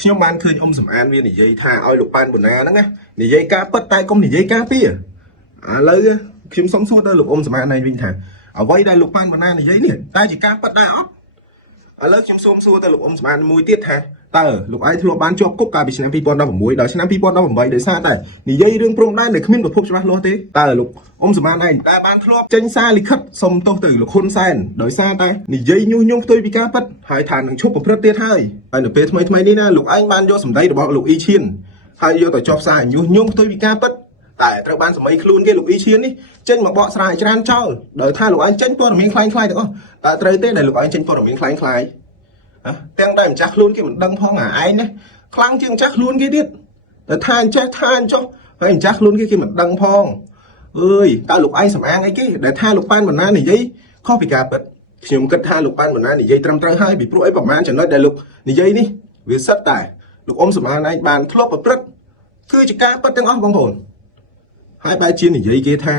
ខ្ញុំបានឃើញសំអានវានិយាយថាឲ្យលោកប៉ែនបូណាហ្នឹងណានិយាយការពិតតែកុំនិយាយការពីឥឡូវខ្ញុំសុំសួរទៅលោកសំអានឯងវិញថាអ្វីដែលលោកប៉ែនបូណានិយាយនេះតែជាការពិតដែរអត់ឥឡូវខ្ញុំសុំសួរទៅលោកសំអានមួយទៀតថាតើលោកឯងធ្លាប់បានជាប់គុកកាលពីឆ្នាំ2016ដល់ឆ្នាំ2018ដោយសារតែនិយាយរឿងព្រំដែនដែលគ្មានប្រភពច្បាស់លាស់ទេតើលោកសំអានឯងតែបានធ្លាប់ចេញសារលិខិតសុំទោសទៅលោកហ៊ុនសែនដោយសារតែនិយាយញុះញង់ផ្ទុយពីការពិតហើយថានឹងឈប់ប្រព្រឹត្តទៀតហើយនៅពេលថ្មីនេះណាលោកឯងបានយកសម្ដីរបស់លោកអ៊ីឈៀនហើយយកទៅចុះផ្សាយញុះញង់ផ្ទុយពីការពិតតែត្រូវបានសម័យខ្លួនគេលោកអ៊ីឈៀននេះចេញមកបកស្រាយច្រានចោលដោយថាលោកឯងចេញព័ត៌មានคล้ายៗទាំងអស់តើត្រូវទេដែលលោកឯងចេញព័ត៌មានคล้ายៗទាំងតែម្ចាស់ខ្លួនគេមិនដឹងផងឯងណាខ្លាំងជាងម្ចាស់ខ្លួនគេទៀតតែថាអញ្ចេះថាអញ្ចោះហើយម្ចាស់ខ្លួនគេមិនដឹងផងអើយតើលោកឯងសំអាងអីគេដែលថាលោកប៉ែនបូណានិយាយខុសពីការពិតខ្ញុំគិតថាលោកប៉ែនបូណានិយាយត្រឹមត្រូវហើយពីព្រោះអីប្រហែលចំណុចដែលលោកនិយាយនេះវាសិតតែលោកសំអាងឯងបានធ្លាប់ប្រព្រឹត្តគឺជាការពិតទាំងអស់បងប្អូនហើយបែរជានិយាយគេថា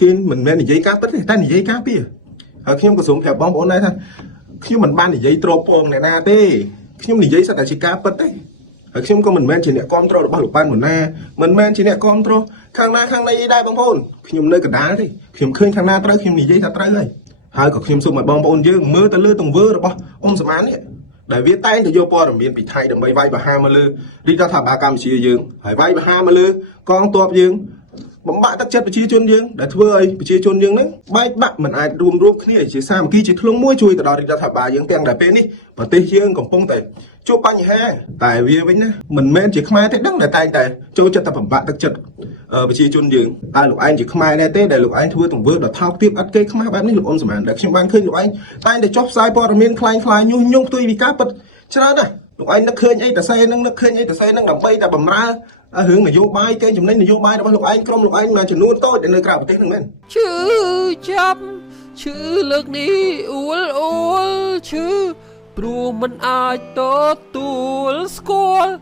គេមិនមែននិយាយការពិតទេតែនិយាយការពីហើយខ្ញុំក៏សូមប្រាប់បងប្អូនដែរថាខ្ញុំមិនបាននិយាយទ្រពងអ្នកណាទេខ្ញុំនិយាយសិតតែជាការពិតទេហើយខ្ញុំក៏មិនមែនជាអ្នកគ្រប់គ្រងរបស់លោកប៉ែនបូណាមិនមែនជាអ្នកគ្រប់គ្រងខាងណាខាងណីអីដែរបងប្អូនខ្ញុំនៅកណ្ដាលទេខ្ញុំឃើញខាងណាត្រូវខ្ញុំនិយាយថាត្រូវហើយក៏ខ្ញុំសូមឲ្យបងប្អូនយើងមើលទៅលើទង្វើរបស់សំអាននេះដែលវាតែងតែយកព័ត៌មានពីថៃដើម្បីវាយប្រហារមកលើរាជរដ្ឋាភិបាលកម្ពុជាយើងហើយវាយប្រហារមកលើកងទ័ពយើងបំបាក់ទឹកចិត្តប្រជាជនយើងដែលធ្វើឲ្យប្រជាជនយើងហ្នឹងបែកបាក់មិនអាចរួមគ្នាជាសាមគ្គីជាធ្លុងមួយជួយទៅដល់រាជរដ្ឋាភិបាលយើងទាំងតែពេលនេះប្រទេសយើងកំពុងតែជួបបញ្ហាតែវាវិញណាមិនមែនជាខ្មែរទេដឹងតែតែចូលចិត្តតែបំបាក់ទឹកចិត្តប្រជាជនយើងតែលោកឯងជាខ្មែរដែរទេដែលលោកឯងធ្វើទង្វើដ៏ថោកទាបឥតគេខ្មាស់បែបនេះលោកសំអានដែលខ្ញុំបានឃើញលោកឯងតែតែចុះផ្សាយព័ត៌មានคล้ายញុះញង់ផ្ទុយពីការពិតច្រើនណាស់លោកឯងនឹកឃើញអីតសេនឹងនឹកឃើញអីតសេនឹងដើម្បីតែបំរើរឿងនយោបាយកេងចំណេញនយោបាយរបស់លោកឯងក្រុមលោកឯងមួយចំនួនតូចនៅក្រៅប្រទេសហ្នឹងមែនឈឺចាប់ឈឺលើកនេះអួលឈឺព្រោះមិនអាចទទួលស្គាល់